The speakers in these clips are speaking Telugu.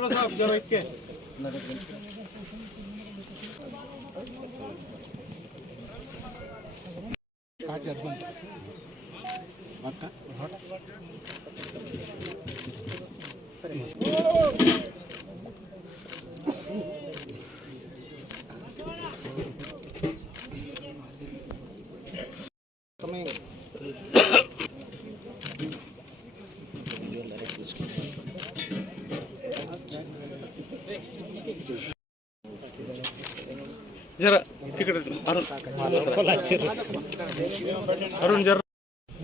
साहब जरा इसके आज Jarak, tiga detik, Arun, Arun, Arun,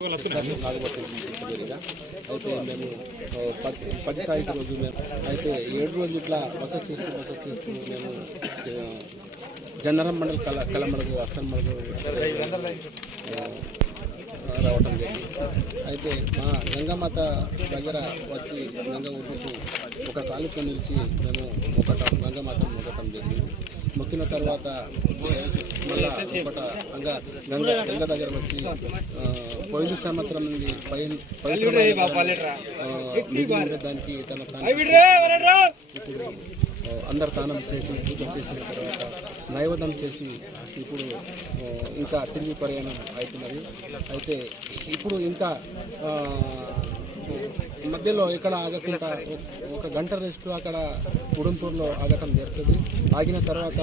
అయితే మేము పది పది తారీఖు రోజు మేము అయితే ఏడు రోజు ఇట్లా బస చేస్తూ బస చేస్తూ మేము జనరం మండలి కల కలమడుగు అస్తన్మడుగు ఆ, రావటం జరిగింది అయితే మా గంగామాత దగ్గర వచ్చి గంగ ఊరుకు ఒక కాలుక నిలిచి మేము మొక్కటం గంగామాత మొక్కటం జరిగింది. మొక్కిన తర్వాత మళ్ళా ఒకట గంగ గంగ గంగ దగ్గర వచ్చి పోయిన సంవత్సరం నుండి ఉండే దానికి తన ఇప్పుడు అందరు స్నానం చేసి పూజ చేసిన తర్వాత నైవేద్యం చేసి ఇప్పుడు ఇంకా తిరిగి ప్రయాణం అవుతున్నది. అయితే ఇప్పుడు ఇంకా మధ్యలో ఇక్కడ ఆగకుండా ఒక- గంట రెస్ట్ అక్కడ ఉడంపూర్లో ఆగటం జరుగుతుంది. ఆగిన తర్వాత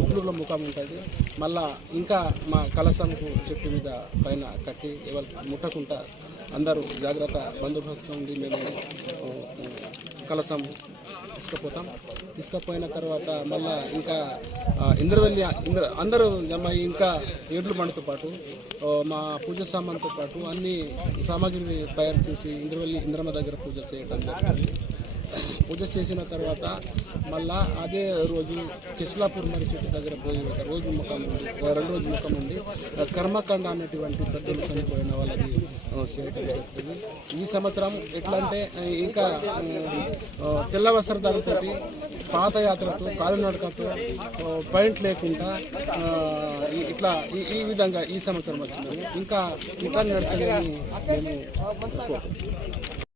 ఉట్లూరులో ముఖం ఉంటుంది. మళ్ళా ఇంకా మా కలసంకు చెట్టు మీద పైన కట్టి ఎవరు ముట్టకుండా అందరూ జాగ్రత్త బందోబస్తు ఉండి మేము కలసం తీసుకుపోతాం. తీసుకుపోయిన తర్వాత మళ్ళా ఇంకా ఇంద్రవల్లి ఇంద్రవెల్లి ఇంద్ర అందరూ జమ ఇంకా ఏడ్లు బండితో పాటు మా పూజ సామాన్తో పాటు అన్ని సామాగ్రిని తయారు చేసి ఇంద్రవెల్లి ఇంద్రమ్మ దగ్గర పూజ చేయడం పూజ చేసిన తర్వాత మళ్ళా అదే రోజు కిస్లాపూర్ మరి చెట్టు దగ్గర పోయి ఒక రోజు ముఖం ఉంది రెండు రోజు ముఖం ఉంది. కర్మకాండ అనేటువంటి పెద్దలు చనిపోయిన వాళ్ళది చేయటం జరుగుతుంది ఈ సంవత్సరం ఎట్లా అంటే ఇంకా తెల్ల వస్త్రధారతో పాదయాత్రతో కాలినడకతో పాయింట్ లేకుండా ఇట్లా ఈ- ఈ విధంగా ఈ సంవత్సరం వచ్చినాము ఇంకా ఇట్లా నడచలేని మేము